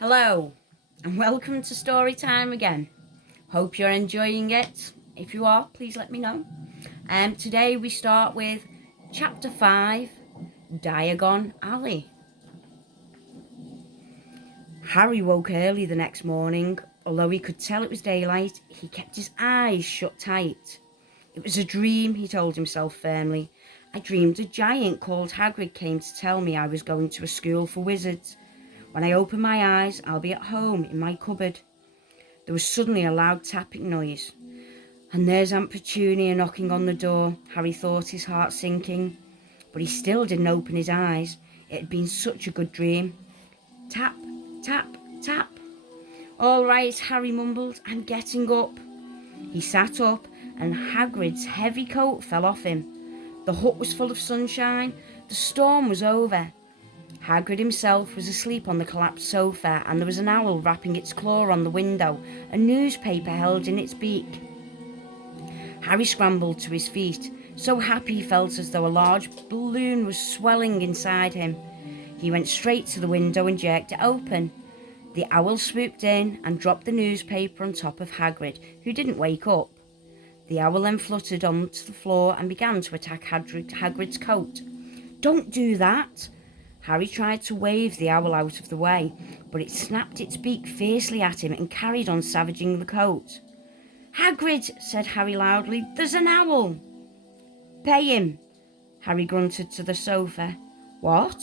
Hello, and welcome to Story Time again. Hope you're enjoying it. If you are, please let me know. Today we start with Chapter 5, Diagon Alley. Harry woke early the next morning. Although he could tell it was daylight, he kept his eyes shut tight. It was a dream, he told himself firmly. I dreamed a giant called Hagrid came to tell me I was going to a school for wizards. When I open my eyes, I'll be at home in my cupboard. There was suddenly a loud tapping noise. And there's Aunt Petunia knocking on the door. Harry thought, his heart sinking. But he still didn't open his eyes. It had been such a good dream. Tap, tap, tap. All right, Harry mumbled. I'm getting up. He sat up and Hagrid's heavy coat fell off him. The hut was full of sunshine. The storm was over. Hagrid himself was asleep on the collapsed sofa, and there was an owl rapping its claw on the window, a newspaper held in its beak. Harry scrambled to his feet, so happy he felt as though a large balloon was swelling inside him. He went straight to the window and jerked it open. The owl swooped in and dropped the newspaper on top of Hagrid, who didn't wake up. The owl then fluttered onto the floor and began to attack Hagrid's coat. Don't do that! Harry tried to wave the owl out of the way, but it snapped its beak fiercely at him and carried on savaging the coat. Hagrid, said Harry loudly, there's an owl. Pay him, Harry grunted to the sofa. What?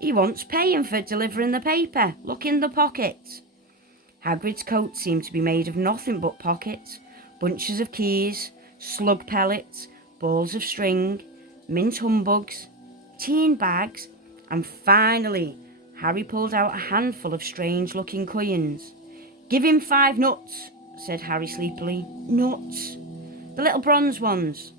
He wants paying for delivering the paper. Look in the pockets. Hagrid's coat seemed to be made of nothing but pockets, bunches of keys, slug pellets, balls of string, mint humbugs, tea bags, and finally, Harry pulled out a handful of strange-looking coins. Give him 5 nuts, said Harry sleepily. Nuts? The little bronze ones.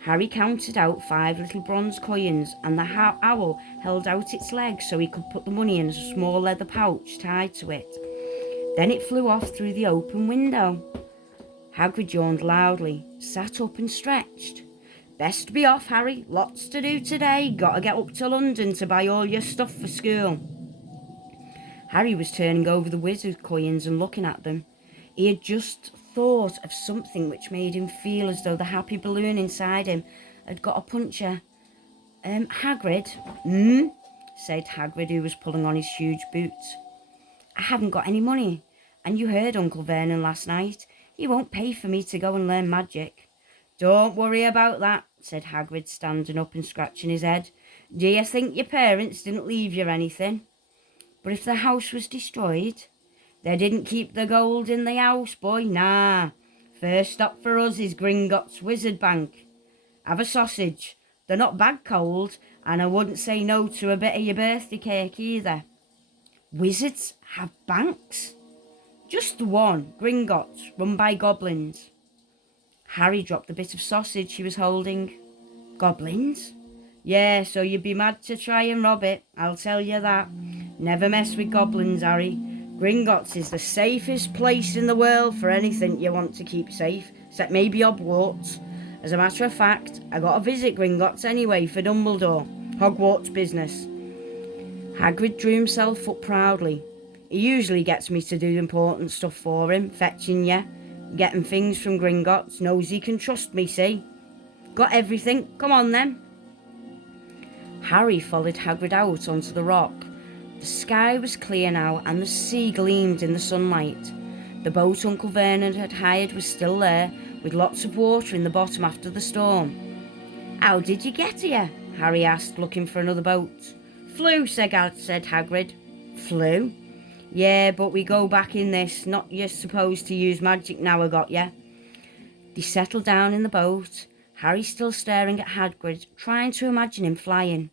Harry counted out 5 little bronze coins, and the owl held out its legs so he could put the money in a small leather pouch tied to it. Then it flew off through the open window. Hagrid yawned loudly, sat up and stretched. Best be off, Harry. Lots to do today. Gotta get up to London to buy all your stuff for school. Harry was turning over the wizard coins and looking at them. He had just thought of something which made him feel as though the happy balloon inside him had got a puncture. Hagrid? Said Hagrid, who was pulling on his huge boots. I haven't got any money. And you heard Uncle Vernon last night. He won't pay for me to go and learn magic. Don't worry about that, said Hagrid, standing up and scratching his head. Do you think your parents didn't leave you anything? But if the house was destroyed? They didn't keep the gold in the house, boy, nah. First stop for us is Gringotts Wizard Bank. Have a sausage. They're not bad cold, and I wouldn't say no to a bit of your birthday cake either. Wizards have banks? Just the one, Gringotts, run by goblins. Harry dropped the bit of sausage he was holding. Goblins? Yeah, so you'd be mad to try and rob it, I'll tell you that. Never mess with goblins, Harry. Gringotts is the safest place in the world for anything you want to keep safe, except maybe Hogwarts. As a matter of fact, I got to visit Gringotts anyway for Dumbledore. Hogwarts business. Hagrid drew himself up proudly. He usually gets me to do important stuff for him, fetching you, getting things from Gringotts, knows he can trust me, see? Got everything, come on then. Harry followed Hagrid out onto the rock. The sky was clear now and the sea gleamed in the sunlight. The boat Uncle Vernon had hired was still there, with lots of water in the bottom after the storm. How did you get here? Harry asked, looking for another boat. Flew, said Hagrid. Flew? Yeah, but we go back in this, not you're supposed to use magic now I got ya. They settled down in the boat, Harry still staring at Hagrid, trying to imagine him flying.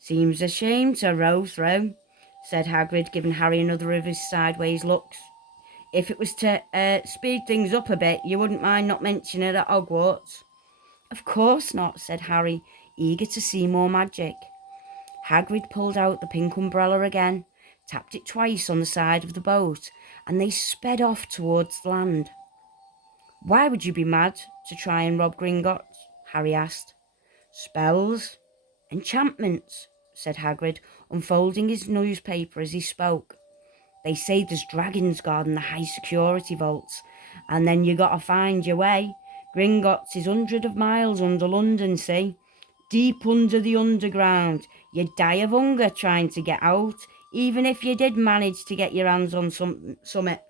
Seems a shame to row through, said Hagrid, giving Harry another of his sideways looks. If it was to speed things up a bit, you wouldn't mind not mentioning it at Hogwarts? Of course not, said Harry, eager to see more magic. Hagrid pulled out the pink umbrella again, tapped it twice on the side of the boat, and they sped off towards land. Why would you be mad to try and rob Gringotts? Harry asked. Spells? Enchantments, said Hagrid, unfolding his newspaper as he spoke. They say there's dragons guarding the high security vaults, and then you gotta find your way. Gringotts is hundreds of miles under London, see? Deep under the underground. You'd die of hunger trying to get out, even if you did manage to get your hands on summit.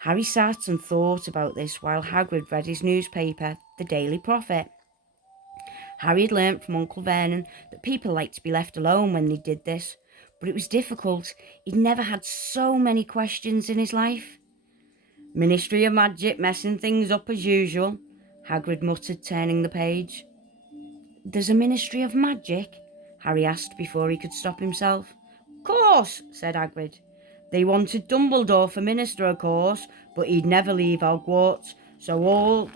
Harry sat and thought about this while Hagrid read his newspaper, The Daily Prophet. Harry had learnt from Uncle Vernon that people liked to be left alone when they did this, but it was difficult. He'd never had so many questions in his life. Ministry of Magic messing things up as usual, Hagrid muttered, turning the page. There's a Ministry of Magic? Harry asked before he could stop himself. Course, said Hagrid. They wanted Dumbledore for minister, of course, but he'd never leave Hogwarts, so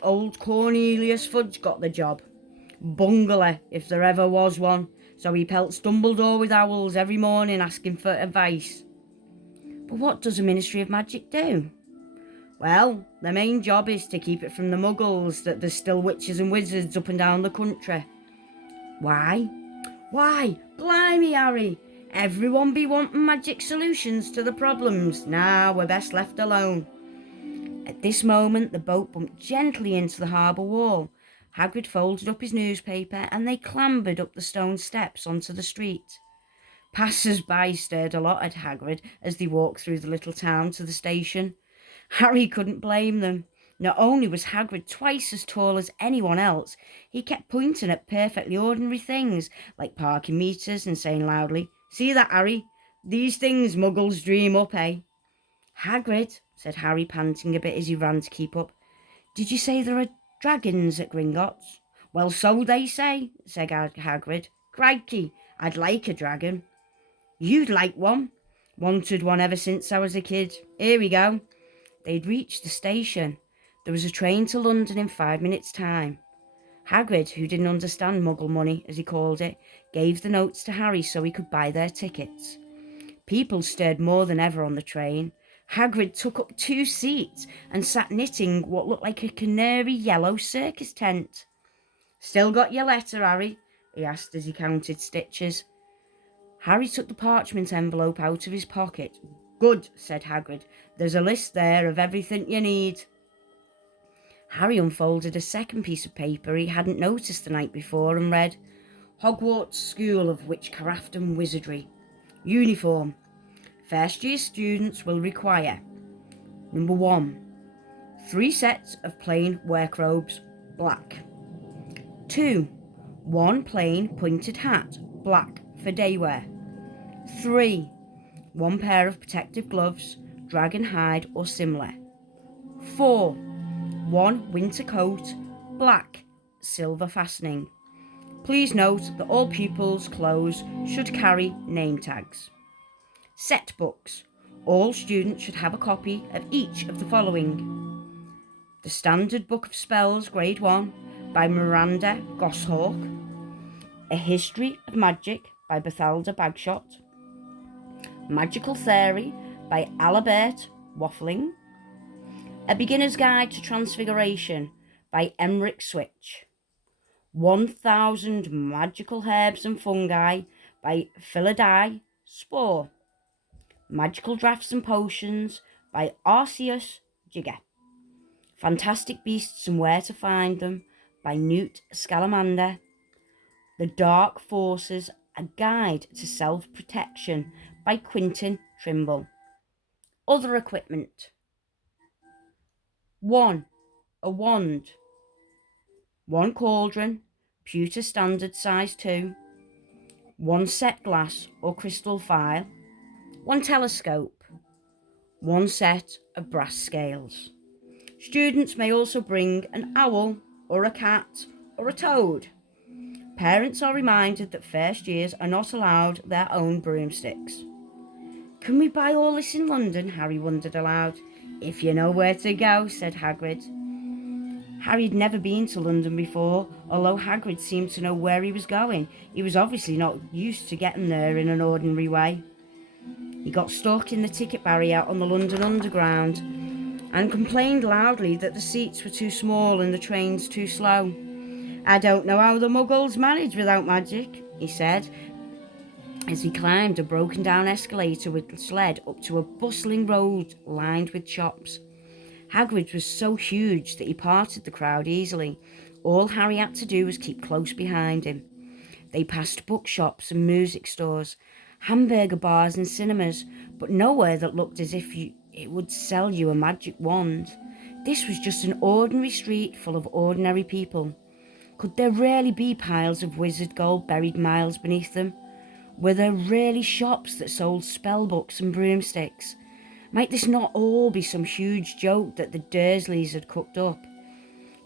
old Cornelius Fudge got the job. Bungler, if there ever was one, so he pelts Dumbledore with owls every morning asking for advice. But what does a Ministry of Magic do? Well, their main job is to keep it from the muggles that there's still witches and wizards up and down the country. Why? Why, blimey, Harry, everyone be wanting magic solutions to the problems. Nah, we're best left alone. At this moment, the boat bumped gently into the harbour wall. Hagrid folded up his newspaper and they clambered up the stone steps onto the street. Passers-by stared a lot at Hagrid as they walked through the little town to the station. Harry couldn't blame them. Not only was Hagrid twice as tall as anyone else, he kept pointing at perfectly ordinary things, like parking meters, and saying loudly, "See that, Harry? These things muggles dream up, eh?" "Hagrid," said Harry, panting a bit as he ran to keep up, "did you say there are dragons at Gringotts?" "Well, so they say," said Hagrid. "Crikey, I'd like a dragon." "You'd like one?" "Wanted one ever since I was a kid. Here we go." They'd reached the station. There was a train to London in 5 minutes' time. Hagrid, who didn't understand Muggle money, as he called it, gave the notes to Harry so he could buy their tickets. People stirred more than ever on the train. Hagrid took up 2 seats and sat knitting what looked like a canary yellow circus tent. "Still got your letter, Harry?" he asked as he counted stitches. Harry took the parchment envelope out of his pocket. "Good," said Hagrid. "There's a list there of everything you need." Harry unfolded a second piece of paper he hadn't noticed the night before and read, "Hogwarts School of Witchcraft and Wizardry. Uniform. First year students will require: Number 1, 3 sets of plain work robes, black. 2, 1 plain pointed hat, black, for day wear. 3, 1 pair of protective gloves, dragon hide or similar. 4, 1 winter coat, black, silver fastening. Please note that all pupils' clothes should carry name tags. Set books. All students should have a copy of each of the following: The Standard Book of Spells, Grade 1, by Miranda Goshawk. A History of Magic, by Bethalda Bagshot. Magical Theory, by Alibert Waffling. A Beginner's Guide to Transfiguration, by Emmerich Switch. 1000 Magical Herbs and Fungi, by Philodie Spore. Magical Drafts and Potions, by Arceus Jigger. Fantastic Beasts and Where to Find Them, by Newt Scamander. The Dark Forces, A Guide to Self-Protection, by Quentin Trimble. Other equipment: 1. A wand. 1 cauldron, pewter standard size 2. 1 set glass or crystal phial. 1 telescope. 1 set of brass scales. Students may also bring an owl or a cat or a toad. Parents are reminded that first years are not allowed their own broomsticks. "Can we buy all this in London?" Harry wondered aloud. "If you know where to go," said Hagrid. Harry had never been to London before, although Hagrid seemed to know where he was going. He was obviously not used to getting there in an ordinary way. He got stuck in the ticket barrier on the London Underground and complained loudly that the seats were too small and the trains too slow. "I don't know how the muggles manage without magic," he said. as he climbed a broken down escalator which led up to a bustling road lined with shops. Hagrid was so huge that he parted the crowd easily. All Harry had to do was keep close behind him. They passed bookshops and music stores, hamburger bars and cinemas, but nowhere that looked as if it would sell you a magic wand. This was just an ordinary street full of ordinary people. Could there really be piles of wizard gold buried miles beneath them? Were there really shops that sold spellbooks and broomsticks? Might this not all be some huge joke that the Dursleys had cooked up?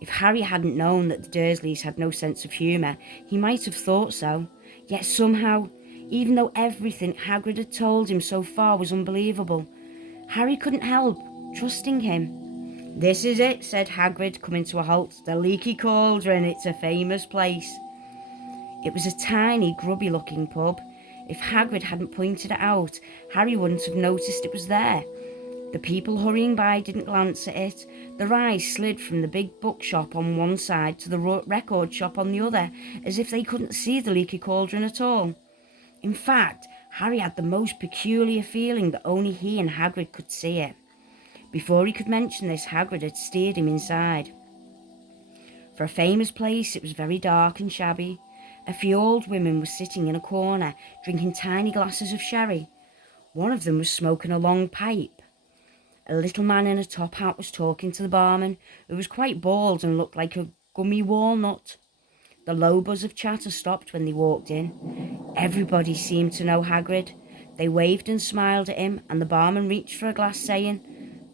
If Harry hadn't known that the Dursleys had no sense of humour, he might have thought so. Yet somehow, even though everything Hagrid had told him so far was unbelievable, Harry couldn't help trusting him. "This is it," said Hagrid, coming to a halt. "The Leaky Cauldron, it's a famous place." It was a tiny, grubby-looking pub. If Hagrid hadn't pointed it out, Harry wouldn't have noticed it was there. The people hurrying by didn't glance at it. Their eyes slid from the big bookshop on one side to the record shop on the other, as if they couldn't see the Leaky Cauldron at all. In fact, Harry had the most peculiar feeling that only he and Hagrid could see it. Before he could mention this, Hagrid had steered him inside. For a famous place, it was very dark and shabby. A few old women were sitting in a corner, drinking tiny glasses of sherry. One of them was smoking a long pipe. A little man in a top hat was talking to the barman, who was quite bald and looked like a gummy walnut. The low buzz of chatter stopped when they walked in. Everybody seemed to know Hagrid. They waved and smiled at him, and the barman reached for a glass, saying,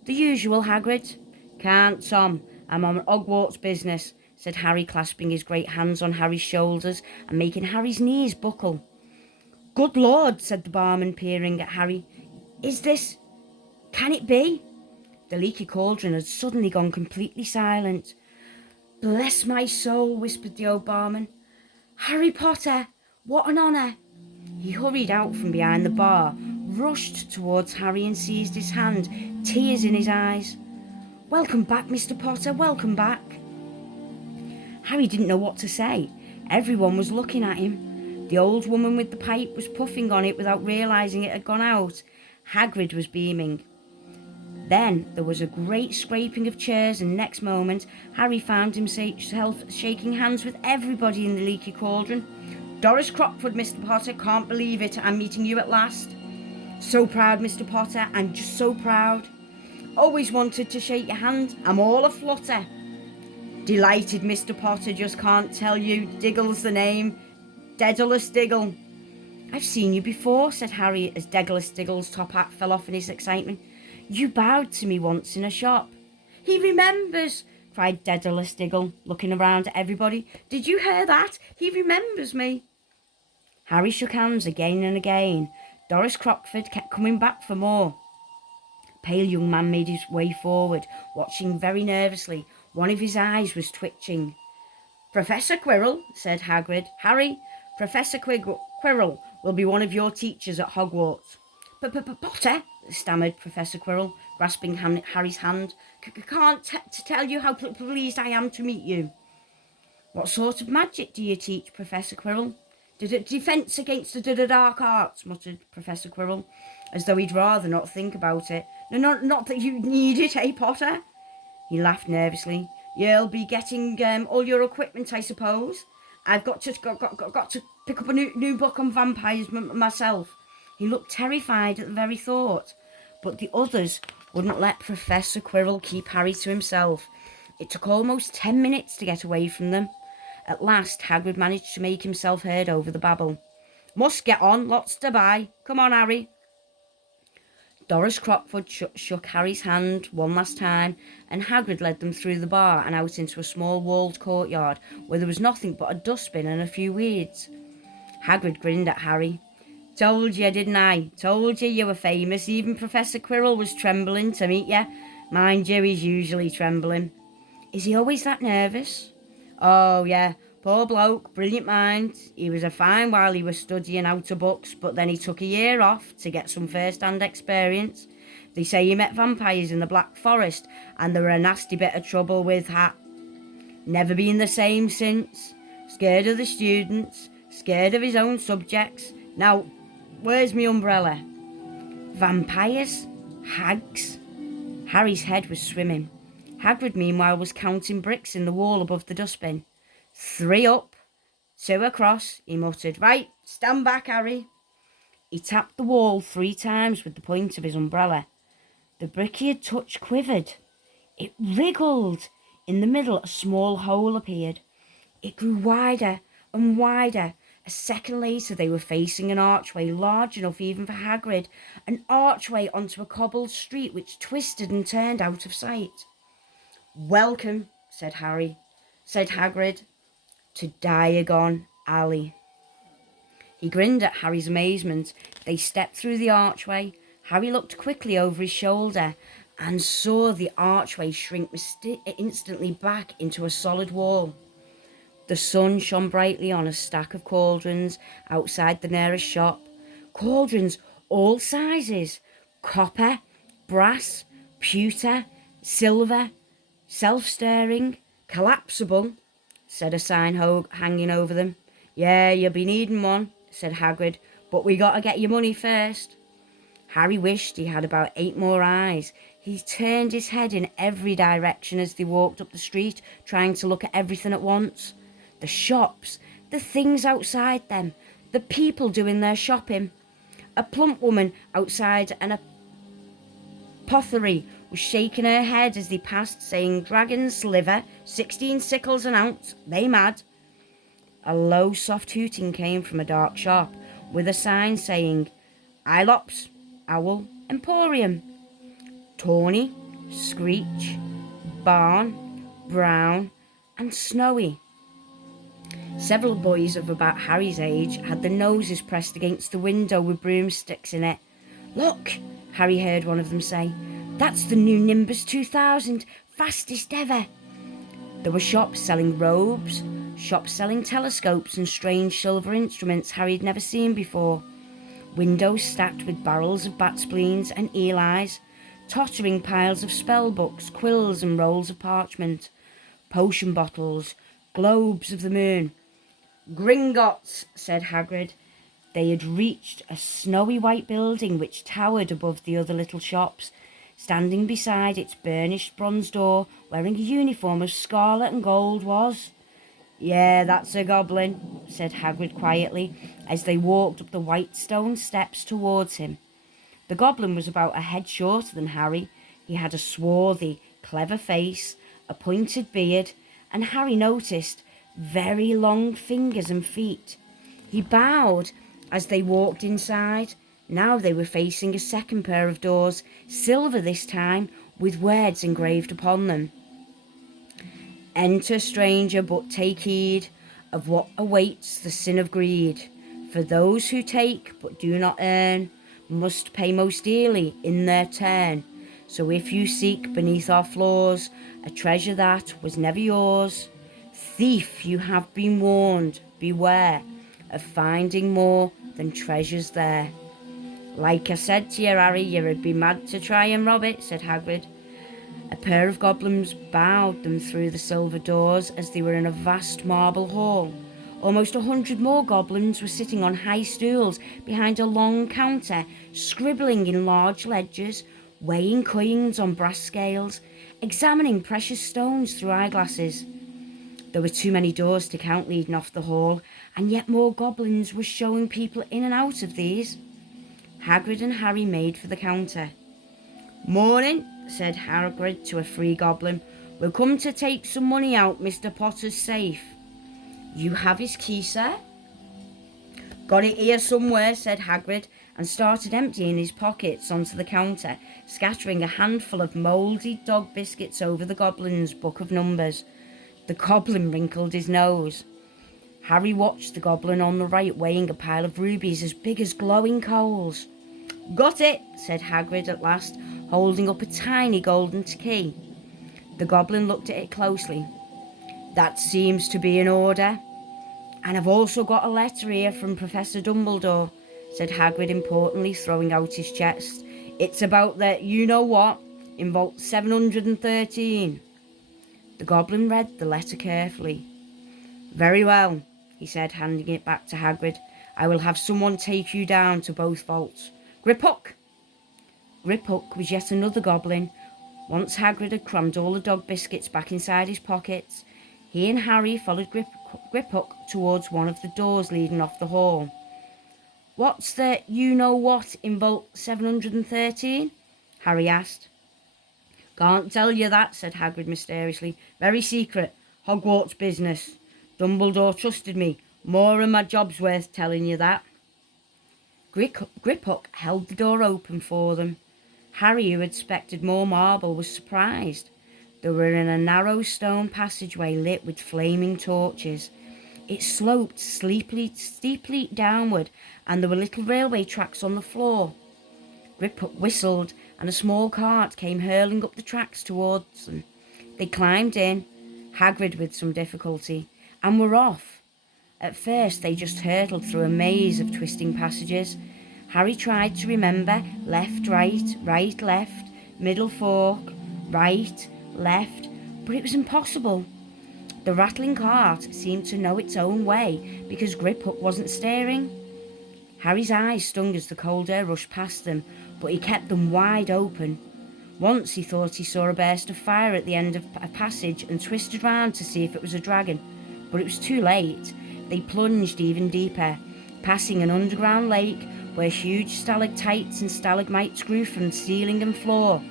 "The usual, Hagrid." "Can't, Tom. I'm on Hogwarts business," said Harry, clasping his great hands on Harry's shoulders and making Harry's knees buckle. "Good Lord," said the barman, peering at Harry. Can it be?" The Leaky Cauldron had suddenly gone completely silent. "Bless my soul," whispered the old barman. "Harry Potter, what an honour." He hurried out from behind the bar, rushed towards Harry and seized his hand, tears in his eyes. "Welcome back, Mr. Potter, welcome back." Harry didn't know what to say. Everyone was looking at him. The old woman with the pipe was puffing on it without realising it had gone out. Hagrid was beaming. Then there was a great scraping of chairs, and next moment Harry found himself shaking hands with everybody in the Leaky Cauldron. "Doris Crockford, Mr. Potter, can't believe it, I'm meeting you at last." "So proud, Mr. Potter, I'm just so proud." "Always wanted to shake your hand, I'm all aflutter." "Delighted, Mr. Potter, just can't tell you, Diggle's the name, Daedalus Diggle." "I've seen you before," said Harry, as Daedalus Diggle's top hat fell off in his excitement. "You bowed to me once in a shop." "He remembers," cried Daedalus Diggle, looking around at everybody. "Did you hear that? He remembers me." Harry shook hands again and again. Doris Crockford kept coming back for more. A pale young man made his way forward, watching very nervously. One of his eyes was twitching. "Professor Quirrell," said Hagrid. "Harry, Professor Quirrell will be one of your teachers at Hogwarts." "Potter," stammered Professor Quirrell, grasping Harry's hand. "Can't tell you how pleased I am to meet you." "What sort of magic do you teach, Professor Quirrell?" "Defence against the dark arts," muttered Professor Quirrell, as though he'd rather not think about it. "No, not that you need it, eh, Potter?" He laughed nervously. "You'll be getting all your equipment, I suppose. I've got to pick up a new book on vampires myself." He looked terrified at the very thought, but the others wouldn't let Professor Quirrell keep Harry to himself. It took almost 10 minutes to get away from them. At last, Hagrid managed to make himself heard over the babble. "Must get on, lots to buy. Come on, Harry." Doris Crockford shook Harry's hand one last time, and Hagrid led them through the bar and out into a small walled courtyard where there was nothing but a dustbin and a few weeds. Hagrid grinned at Harry. "Told you, didn't I? Told you were famous. Even Professor Quirrell was trembling to meet you. Mind you, he's usually trembling." "Is he always that nervous?" "Oh, yeah. Poor bloke, brilliant mind. He was a fine while he was studying out of books, but then he took a year off to get some first-hand experience. They say he met vampires in the Black Forest, and they were a nasty bit of trouble with that. Never been the same since. Scared of the students, scared of his own subjects. Now, Where's me umbrella? Vampires? Hags? Harry's head was swimming. Hagrid, meanwhile, was counting bricks in the wall above the dustbin. 3 up, 2 across, he muttered. Right, stand back, Harry. He tapped the wall 3 times with the point of his umbrella. The brick he had touched quivered. It wriggled. In the middle, a small hole appeared. It grew wider and wider. A second later, they were facing an archway large enough even for Hagrid, an archway onto a cobbled street which twisted and turned out of sight. Welcome, said Hagrid, to Diagon Alley. He grinned at Harry's amazement. They stepped through the archway. Harry looked quickly over his shoulder and saw the archway shrink instantly back into a solid wall. The sun shone brightly on a stack of cauldrons outside the nearest shop. Cauldrons all sizes: copper, brass, pewter, silver, self-stirring, collapsible, said a sign hanging over them. Yeah, you'll be needing one, said Hagrid, but we gotta get your money first. Harry wished he had about 8 more eyes. He turned his head in every direction as they walked up the street, trying to look at everything at once. The shops, the things outside them, the people doing their shopping. A plump woman outside an apothecary was shaking her head as they passed, saying, "Dragon's liver, 16 sickles an ounce, they mad." A low, soft hooting came from a dark shop, with a sign saying, "Ilops, Owl, Emporium." Tawny, Screech, Barn, Brown, and Snowy. Several boys of about Harry's age had their noses pressed against the window with broomsticks in it. "Look," Harry heard one of them say, "that's the new Nimbus 2000, fastest ever." There were shops selling robes, shops selling telescopes and strange silver instruments Harry had never seen before. Windows stacked with barrels of bat spleens and elis, tottering piles of spell books, quills and rolls of parchment, potion bottles, globes of the moon. "Gringotts," said Hagrid. They had reached a snowy white building which towered above the other little shops. Standing beside its burnished bronze door, wearing a uniform of scarlet and gold, was... "Yeah, that's a goblin," said Hagrid quietly, as they walked up the white stone steps towards him. The goblin was about a head shorter than Harry. He had a swarthy, clever face, a pointed beard, and Harry noticed very long fingers and feet. He bowed as they walked inside. Now they were facing a second pair of doors, silver this time, with words engraved upon them. "Enter, stranger, but take heed of what awaits the sin of greed. For those who take but do not earn must pay most dearly in their turn. So if you seek beneath our floors a treasure that was never yours, thief, you have been warned, beware of finding more than treasures there." "Like I said to you, Harry, you'd be mad to try and rob it," said Hagrid. A pair of goblins bowed them through the silver doors as they were in a vast marble hall. Almost 100 more goblins were sitting on high stools behind a long counter, scribbling in large ledgers, weighing coins on brass scales, examining precious stones through eyeglasses. There were too many doors to count leading off the hall, and yet more goblins were showing people in and out of these. Hagrid and Harry made for the counter. "Morning," said Hagrid to a free goblin. "We'll come to take some money out Mr. Potter's safe." "You have his key, sir?" "Got it here somewhere," said Hagrid, and started emptying his pockets onto the counter, scattering a handful of mouldy dog biscuits over the goblin's book of numbers. The goblin wrinkled his nose. Harry watched the goblin on the right weighing a pile of rubies as big as glowing coals. "Got it," said Hagrid at last, holding up a tiny golden key. The goblin looked at it closely. "That seems to be in order. And I've also got a letter here from Professor Dumbledore," said Hagrid importantly, throwing out his chest. "It's about the you-know-what in Vault 713. The goblin read the letter carefully. "Very well," he said, handing it back to Hagrid. I will have someone take you down to both vaults. Grip-Hook! Grip-Hook was yet another goblin. Once Hagrid had crammed all the dog biscuits back inside his pockets, he and Harry followed Grip-Hook towards one of the doors leading off the hall. What's the you-know-what in Vault 713? Harry asked. Can't tell you that, said Hagrid mysteriously. Very secret. Hogwarts business. Dumbledore trusted me. More than my job's worth telling you that. Grip-Hook held the door open for them. Harry, who had expected more marble, was surprised. They were in a narrow stone passageway lit with flaming torches. It sloped steeply downward, and there were little railway tracks on the floor. Grip-Hook whistled, and a small cart came hurling up the tracks towards them. They climbed in, Hagrid with some difficulty, and were off. At first they just hurtled through a maze of twisting passages. Harry tried to remember left, right, left, middle fork, right, left, but it was impossible. The rattling cart seemed to know its own way because Grip-Hook wasn't steering. Harry's eyes stung as the cold air rushed past them, but he kept them wide open. Once he thought he saw a burst of fire at the end of a passage and twisted round to see if it was a dragon, but it was too late. They plunged even deeper, passing an underground lake where huge stalactites and stalagmites grew from ceiling and floor.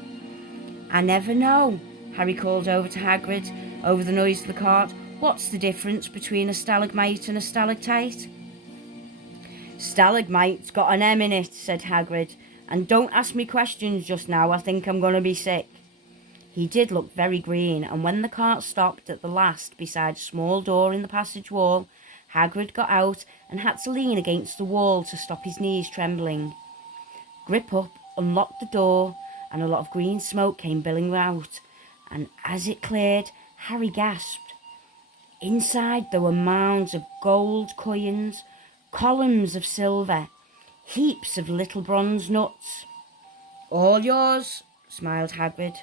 I never know, Harry called over to Hagrid, over the noise of the cart. What's the difference between a stalagmite and a stalactite? Stalagmite's got an M in it, said Hagrid, and don't ask me questions just now, I think I'm going to be sick. He did look very green, and when the cart stopped at the last beside a small door in the passage wall, Hagrid got out and had to lean against the wall to stop his knees trembling. Grip-Hook unlocked the door, and a lot of green smoke came billowing out, and as it cleared, Harry gasped. Inside there were mounds of gold coins, columns of silver, heaps of little bronze nuts. All yours, smiled Hagrid.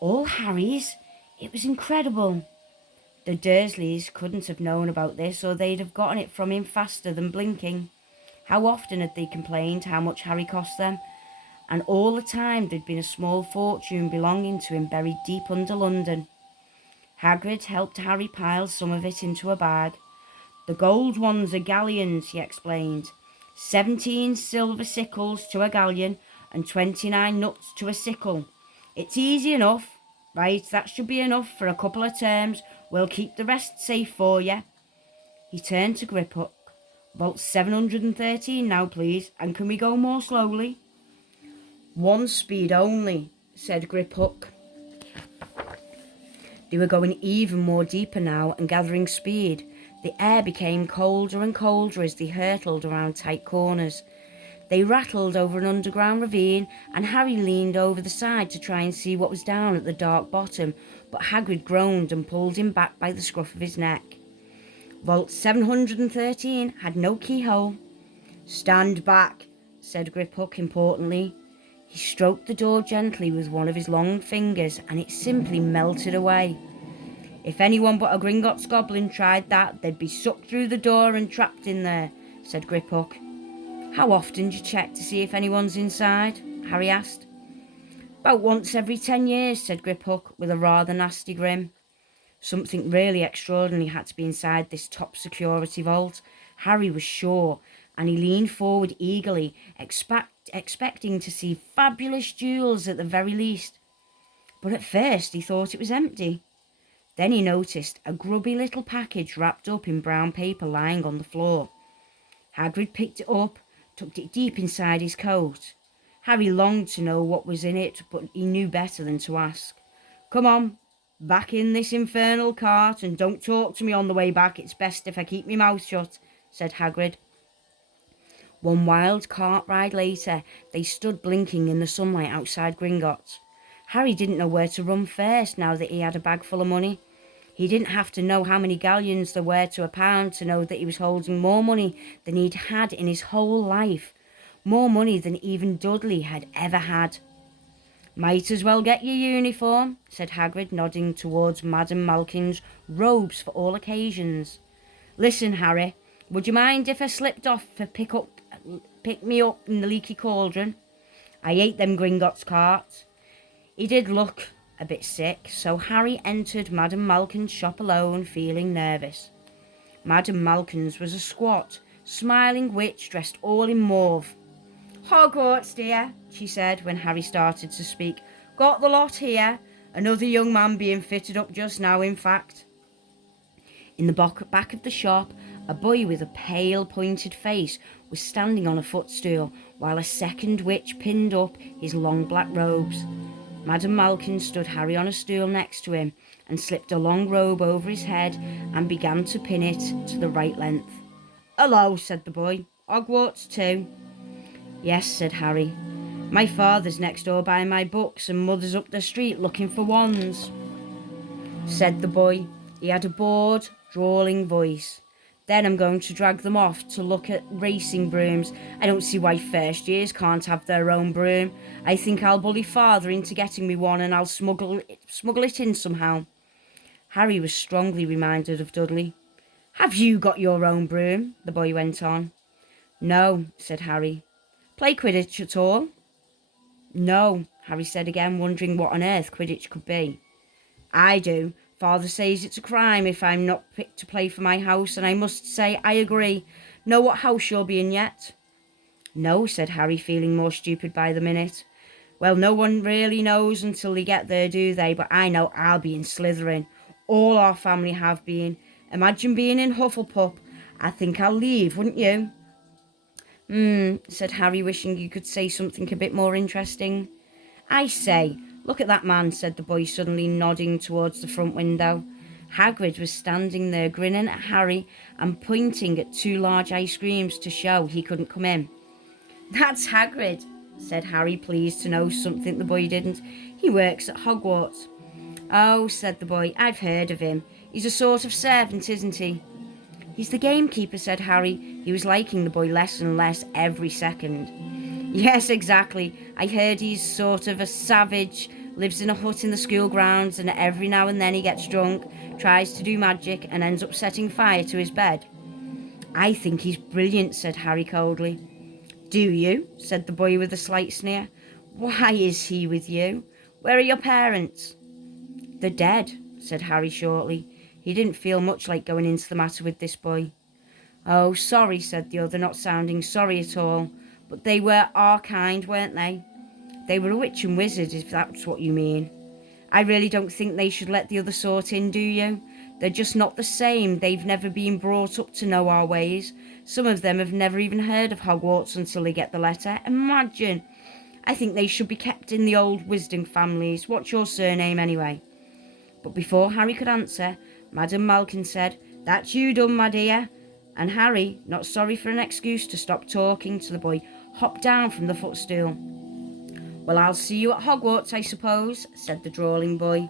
All Harry's? It was incredible. The Dursleys couldn't have known about this, or they'd have gotten it from him faster than blinking. How often had they complained how much Harry cost them? And all the time there'd been a small fortune belonging to him buried deep under London. Hagrid helped Harry pile some of it into a bag. The gold ones are galleons, he explained. 17 silver sickles to a galleon and 29 nuts to a sickle. It's easy enough. Right, that should be enough for a couple of terms. We'll keep the rest safe for you. He turned to Grip-Hook. Vault 713 now, please, and can we go more slowly? One speed only, said Grip-Hook. They were going even more deeper now and gathering speed. The air became colder and colder as they hurtled around tight corners. They rattled over an underground ravine, and Harry leaned over the side to try and see what was down at the dark bottom, but Hagrid groaned and pulled him back by the scruff of his neck. Vault 713 had no keyhole. Stand back, said Grip-Hook importantly. He stroked the door gently with one of his long fingers, and it simply melted away. If anyone but a Gringotts goblin tried that, they'd be sucked through the door and trapped in there, said Grip-Hook. How often do you check to see if anyone's inside? Harry asked. About once every 10 years, said Grip-Hook with a rather nasty grin. Something really extraordinary had to be inside this top security vault. Harry was sure, and he leaned forward eagerly, expecting to see fabulous jewels at the very least. But at first he thought it was empty. Then he noticed a grubby little package wrapped up in brown paper lying on the floor. Hagrid picked it up, tucked it deep inside his coat. Harry longed to know what was in it, but he knew better than to ask. Come on, back in this infernal cart, and don't talk to me on the way back. It's best if I keep my mouth shut, said Hagrid. One wild cart ride later, they stood blinking in the sunlight outside Gringotts. Harry didn't know where to run first now that he had a bag full of money. He didn't have to know how many galleons there were to a pound to know that he was holding more money than he'd had in his whole life. More money than even Dudley had ever had. Might as well get your uniform, said Hagrid, nodding towards Madame Malkin's robes for all occasions. Listen, Harry, Would you mind if I slipped off to pick me up in the leaky cauldron? I ate them Gringotts carts. He did look a bit sick, so Harry entered Madame Malkin's shop alone, feeling nervous. Madame Malkin's was a squat, smiling witch dressed all in mauve. "Hogwarts, dear," she said when Harry started to speak. "Got the lot here. Another young man being fitted up just now, in fact." In the back of the shop, a boy with a pale, pointed face was standing on a footstool, while a second witch pinned up his long black robes. Madame Malkin stood Harry on a stool next to him and slipped a long robe over his head and began to pin it to the right length. "Hello," said the boy. "Hogwarts too?" "Yes," said Harry. "My father's next door buying my books and mother's up the street looking for wands," said the boy. He had a bored, drawling voice. "Then I'm going to drag them off to look at racing brooms. I don't see why first years can't have their own broom. I think I'll bully father into getting me one and I'll smuggle it in somehow." Harry was strongly reminded of Dudley. "Have you got your own broom?" the boy went on. "No," said Harry. "Play Quidditch at all?" "No," Harry said again, wondering what on earth Quidditch could be. "I do. Father says it's a crime if I'm not picked to play for my house, and I must say I agree. Know what house you'll be in yet?" "No," said Harry, feeling more stupid by the minute. "Well, no one really knows until they get there, do they? But I know I'll be in Slytherin. All our family have been. Imagine being in Hufflepuff. I think I'll leave, wouldn't you?" Said Harry, wishing he could say something a bit more interesting. "I say, look at that man," said the boy, suddenly nodding towards the front window. Hagrid was standing there, grinning at Harry and pointing at two large ice creams to show he couldn't come in. "That's Hagrid," said Harry, pleased to know something the boy didn't. "He works at Hogwarts." "Oh," said the boy, "I've heard of him. He's a sort of servant, isn't he?" "He's the gamekeeper," said Harry. He was liking the boy less and less every second. "Yes, exactly. I heard he's sort of a savage, lives in a hut in the school grounds, and every now and then he gets drunk, tries to do magic, and ends up setting fire to his bed." "I think he's brilliant," said Harry coldly. "Do you?" said the boy with a slight sneer. "Why is he with you? Where are your parents?" "They're dead," said Harry shortly. He didn't feel much like going into the matter with this boy. "Oh, sorry," said the other, not sounding sorry at all. "But they were our kind, weren't they?" "They were a witch and wizard, if that's what you mean." "I really don't think they should let the other sort in, do you? They're just not the same. They've never been brought up to know our ways. Some of them have never even heard of Hogwarts until they get the letter. Imagine! I think they should be kept in the old wisdom families. What's your surname, anyway?" But before Harry could answer, Madame Malkin said, "That's you done, my dear." And Harry, not sorry for an excuse to stop talking to the boy, hopped down from the footstool. "Well, I'll see you at Hogwarts, I suppose," said the drawling boy.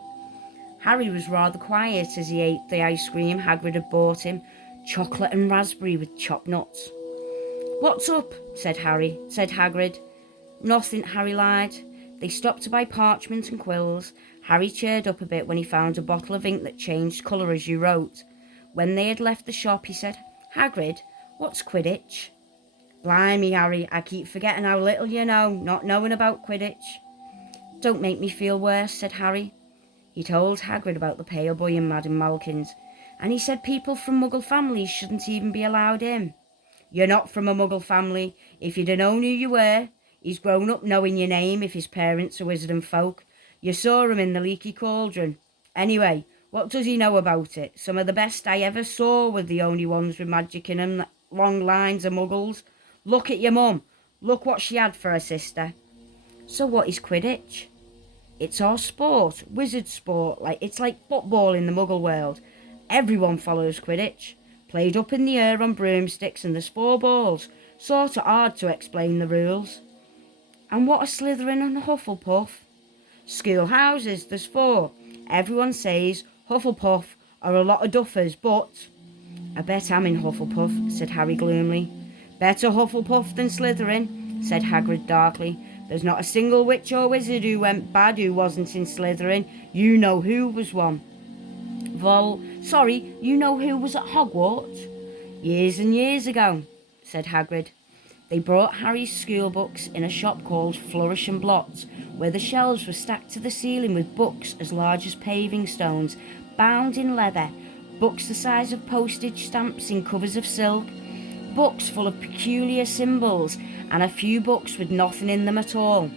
Harry was rather quiet as he ate the ice cream Hagrid had bought him, chocolate and raspberry with chopped nuts. "What's up?" said Hagrid. "Nothing," Harry lied. They stopped to buy parchment and quills. Harry cheered up a bit when he found a bottle of ink that changed colour as you wrote. When they had left the shop, he said, "Hagrid, what's Quidditch?" "Blimey, Harry, I keep forgetting how little you know, not knowing about Quidditch." "Don't make me feel worse," said Harry. He told Hagrid about the pale boy in Madame Malkin's, and he said people from Muggle families shouldn't even be allowed in. "You're not from a Muggle family. If you'd have known who you were. He's grown up knowing your name if his parents are wizard and folk. You saw him in the leaky cauldron. Anyway, what does he know about it? Some of the best I ever saw were the only ones with magic in 'em, long lines of Muggles. Look at your mum. Look what she had for her sister." "So what is Quidditch?" "It's our sport, wizard sport. It's like football in the Muggle world. Everyone follows Quidditch. Played up in the air on broomsticks and there's 4 balls. Sort of hard to explain the rules." "And what are Slytherin and Hufflepuff?" "School houses, there's 4. Everyone says Hufflepuff are a lot of duffers, but—" "I bet I'm in Hufflepuff," said Harry gloomily. "Better Hufflepuff than Slytherin," said Hagrid darkly. "There's not a single witch or wizard who went bad who wasn't in Slytherin. You know who was one." "Sorry, you know who was at Hogwarts?" Years and years ago, said Hagrid. They brought Harry's school books in a shop called Flourish and Blot, where the shelves were stacked to the ceiling with books as large as paving stones, bound in leather, books the size of postage stamps in covers of silk, books full of peculiar symbols, and a few books with nothing in them at all.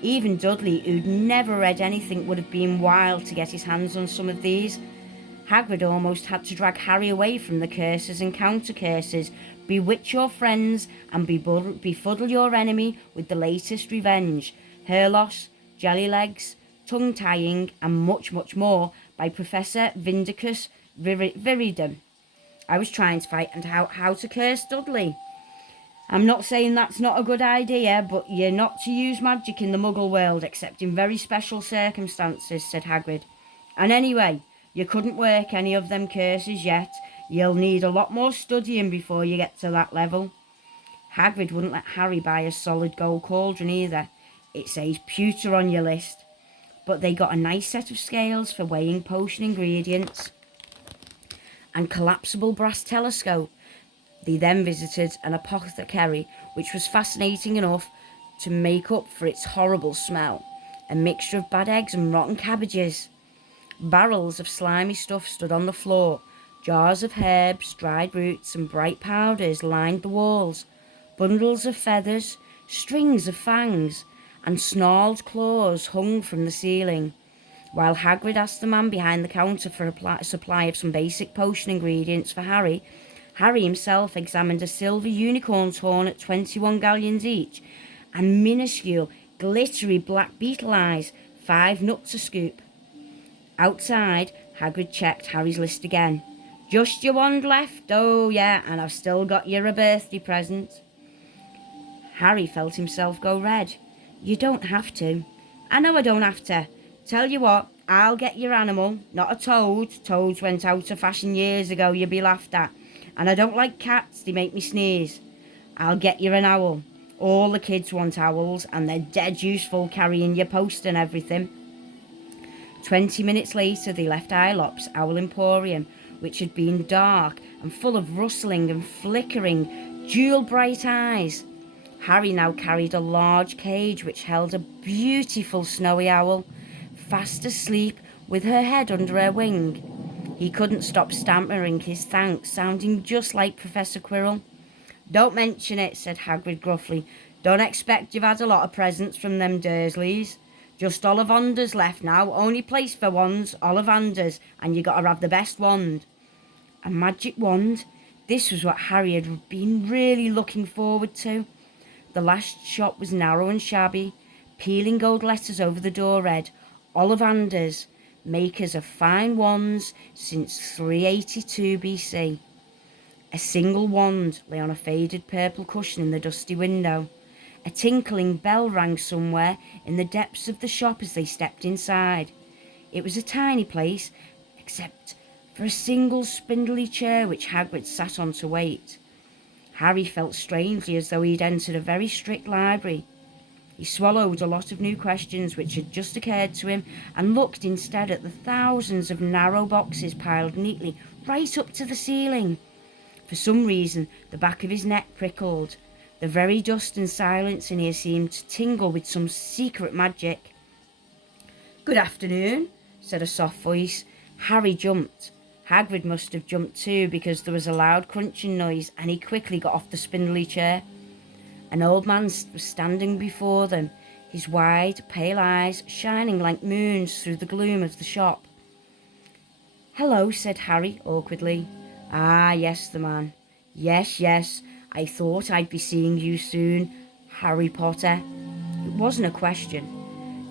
Even Dudley, who'd never read anything, would have been wild to get his hands on some of these. Hagrid almost had to drag Harry away from the curses and counter-curses, bewitch your friends and befuddle your enemy with the latest revenge, hair loss, jelly legs, tongue-tying, and much, much more by Professor Vindicus Viridum. I was trying to find out how to curse Dudley. I'm not saying that's not a good idea, but you're not to use magic in the Muggle world except in very special circumstances, said Hagrid. And anyway, you couldn't work any of them curses yet. You'll need a lot more studying before you get to that level. Hagrid wouldn't let Harry buy a solid gold cauldron either. It says pewter on your list. But they got a nice set of scales for weighing potion ingredients and collapsible brass telescope. They then visited an apothecary, which was fascinating enough to make up for its horrible smell, a mixture of bad eggs and rotten cabbages. Barrels of slimy stuff stood on the floor. Jars of herbs, dried roots, and bright powders lined the walls. Bundles of feathers, strings of fangs, and snarled claws hung from the ceiling. While Hagrid asked the man behind the counter for a supply of some basic potion ingredients for Harry, Harry himself examined a silver unicorn's horn at 21 galleons each, and minuscule, glittery black beetle eyes, 5 nuts a scoop. Outside, Hagrid checked Harry's list again. Just your wand left? Oh, yeah, and I've still got you a birthday present. Harry felt himself go red. You don't have to. I know I don't have to. Tell you what, I'll get your animal, not a toad. Toads went out of fashion years ago, you'd be laughed at. And I don't like cats, they make me sneeze. I'll get you an owl. All the kids want owls, and they're dead useful carrying your post and everything. 20 minutes later, they left Ilop's Owl Emporium, which had been dark and full of rustling and flickering, jewel-bright eyes. Harry now carried a large cage which held a beautiful snowy owl, fast asleep with her head under her wing. He couldn't stop stammering his thanks, sounding just like Professor Quirrell. Don't mention it, said Hagrid gruffly. Don't expect you've had a lot of presents from them Dursleys. Just Ollivanders left now, only place for wands, Ollivanders, and you gotta have the best wand. A magic wand? This was what Harry had been really looking forward to. The last shop was narrow and shabby. Peeling gold letters over the door read, Ollivanders, makers of fine wands since 382 BC. A single wand lay on a faded purple cushion in the dusty window. A tinkling bell rang somewhere in the depths of the shop as they stepped inside. It was a tiny place, except for a single spindly chair which Hagrid sat on to wait. Harry felt strangely as though he'd entered a very strict library. He swallowed a lot of new questions which had just occurred to him and looked instead at the thousands of narrow boxes piled neatly right up to the ceiling. For some reason, the back of his neck prickled. The very dust and silence in here seemed to tingle with some secret magic. Good afternoon, said a soft voice. Harry jumped. Hagrid must have jumped too, because there was a loud crunching noise and he quickly got off the spindly chair. An old man was standing before them, his wide, pale eyes shining like moons through the gloom of the shop. Hello, said Harry awkwardly. Ah, yes, the man. Yes, I thought I'd be seeing you soon, Harry Potter. It wasn't a question.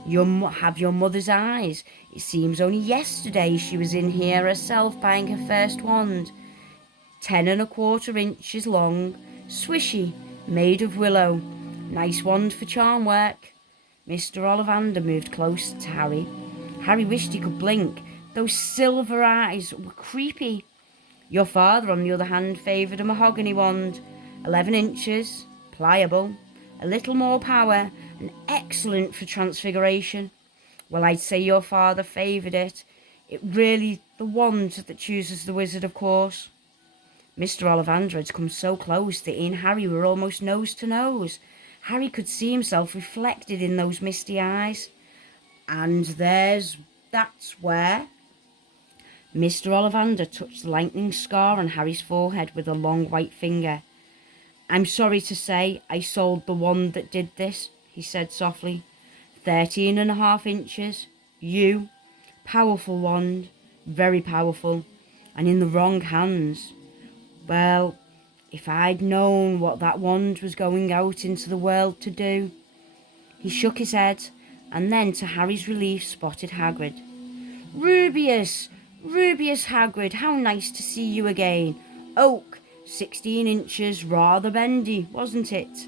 You have your mother's eyes. It seems only yesterday she was in here herself buying her first wand. 10 1/4 inches long, swishy, made of willow. Nice wand for charm work. Mr. Ollivander moved close to Harry. Harry wished he could blink. Those silver eyes were creepy. Your father, on the other hand, favoured a mahogany wand. 11 inches, pliable, a little more power, and excellent for transfiguration. Well, I'd say your father favoured it. It really the wand that chooses the wizard, of course. Mr. Ollivander had come so close that he and Harry were almost nose to nose. Harry could see himself reflected in those misty eyes. And that's where... Mr. Ollivander touched the lightning scar on Harry's forehead with a long white finger. "I'm sorry to say I sold the wand that did this," he said softly. 13.5 inches. You. Powerful wand. Very powerful. And in the wrong hands. Well, if I'd known what that wand was going out into the world to do." He shook his head, and then, to Harry's relief, spotted Hagrid. "Rubeus! Rubeus Hagrid, how nice to see you again. Oak, 16 inches, rather bendy, wasn't it?"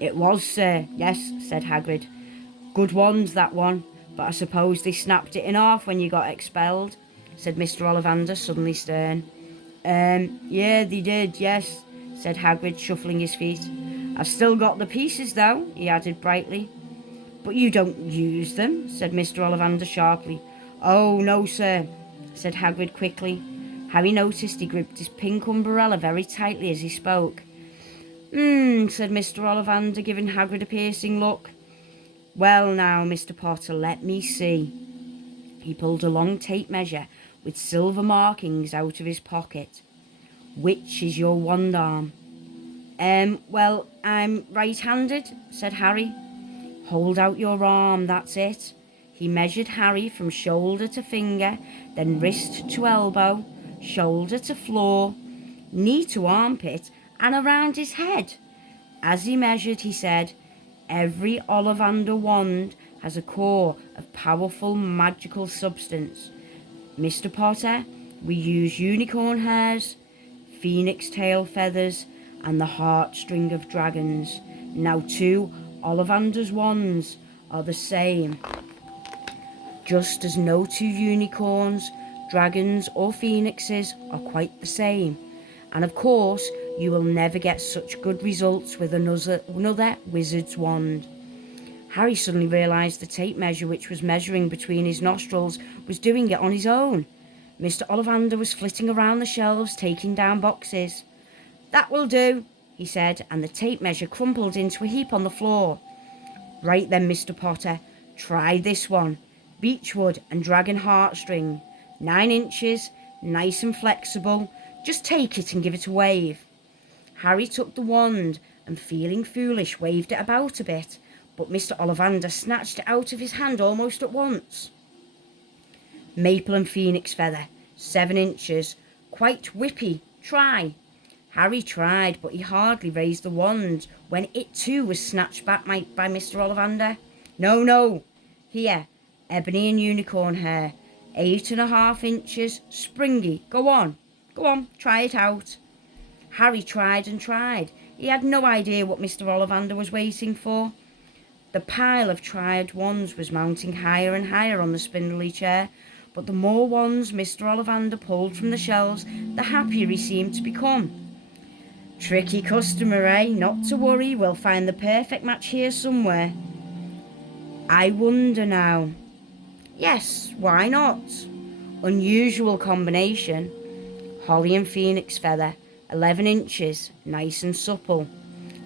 "It was, sir, yes," said Hagrid. "Good wand, that one, but I suppose they snapped it in half when you got expelled," said Mr. Ollivander, suddenly stern. Yeah, they did, yes," said Hagrid, shuffling his feet. "I've still got the pieces, though," he added brightly. "But you don't use them," said Mr. Ollivander sharply. "Oh, no, sir," said Hagrid quickly. Harry noticed he gripped his pink umbrella very tightly as he spoke. Said Mr. Ollivander, giving Hagrid a piercing look. "Well now, Mr. Potter, let me see." He pulled a long tape measure with silver markings out of his pocket. "Which is your wand arm?" Well, I'm right-handed," said Harry. "Hold out your arm, that's it." He measured Harry from shoulder to finger, then wrist to elbow, shoulder to floor, knee to armpit, and around his head. As he measured, he said, "Every Ollivander wand has a core of powerful magical substance. Mr. Potter, we use unicorn hairs, phoenix tail feathers, and the heartstring of dragons. Now 2 Ollivander's wands are the same, just as no 2 unicorns, dragons, or phoenixes are quite the same. And of course, you will never get such good results with another wizard's wand." Harry suddenly realised the tape measure, which was measuring between his nostrils, was doing it on his own. Mr. Ollivander was flitting around the shelves, taking down boxes. "That will do," he said, and the tape measure crumpled into a heap on the floor. "Right then, Mr. Potter, try this one. Beechwood and dragon heartstring. 9 inches, nice and flexible. Just take it and give it a wave." Harry took the wand and, feeling foolish, waved it about a bit, but Mr. Ollivander snatched it out of his hand almost at once. "Maple and phoenix feather, 7 inches. Quite whippy. Try." Harry tried, but he hardly raised the wand when it too was snatched back by Mr. Ollivander. "No, no. Here, ebony and unicorn hair, 8.5 inches, springy. Go on, try it out." Harry tried and tried. He had no idea what Mr. Ollivander was waiting for. The pile of tried wands was mounting higher and higher on the spindly chair, but the more wands Mr. Ollivander pulled from the shelves, the happier he seemed to become. "Tricky customer, eh? Not to worry, we'll find the perfect match here somewhere." "I wonder now." "Yes, why not? Unusual combination. Holly and phoenix feather, 11 inches, nice and supple."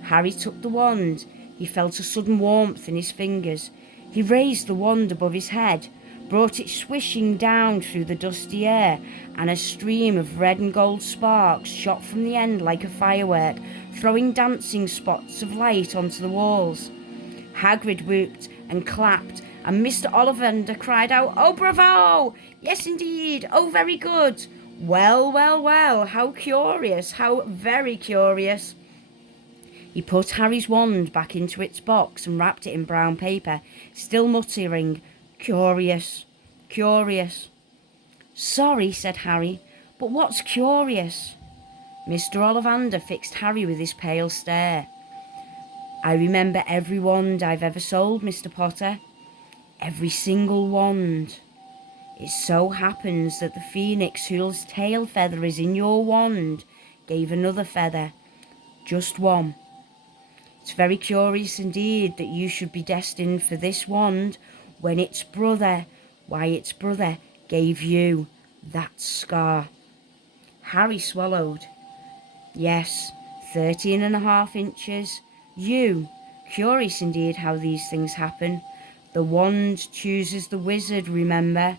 Harry took the wand. He felt a sudden warmth in his fingers. He raised the wand above his head, brought it swishing down through the dusty air, and a stream of red and gold sparks shot from the end like a firework, throwing dancing spots of light onto the walls. Hagrid whooped and clapped, and Mr. Ollivander cried out, "Oh, bravo! Yes, indeed! Oh, very good! Well, well, well! How curious! How very curious!" He put Harry's wand back into its box and wrapped it in brown paper, still muttering, "Curious, curious." "Sorry," said Harry, "but what's curious?" Mr. Ollivander fixed Harry with his pale stare. "I remember every wand I've ever sold, Mr. Potter. Every single wand. It so happens that the phoenix whose tail feather is in your wand gave another feather, just one. It's very curious indeed that you should be destined for this wand when its brother gave you that scar." Harry swallowed. Yes, 13.5 inches. You. Curious indeed how these things happen. The wand chooses the wizard, remember?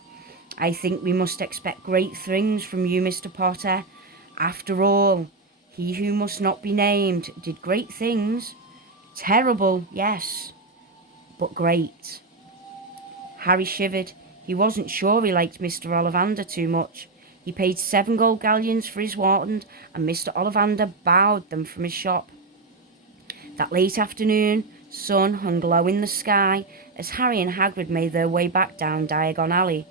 I think we must expect great things from you, Mr. Potter. After all, he who must not be named did great things. Terrible, yes, but great. Harry shivered. He wasn't sure he liked Mr. Ollivander too much. He paid 7 gold galleons for his wand, and Mr. Ollivander bowed them from his shop. That late afternoon sun hung low in the sky as Harry and Hagrid made their way back down Diagon Alley,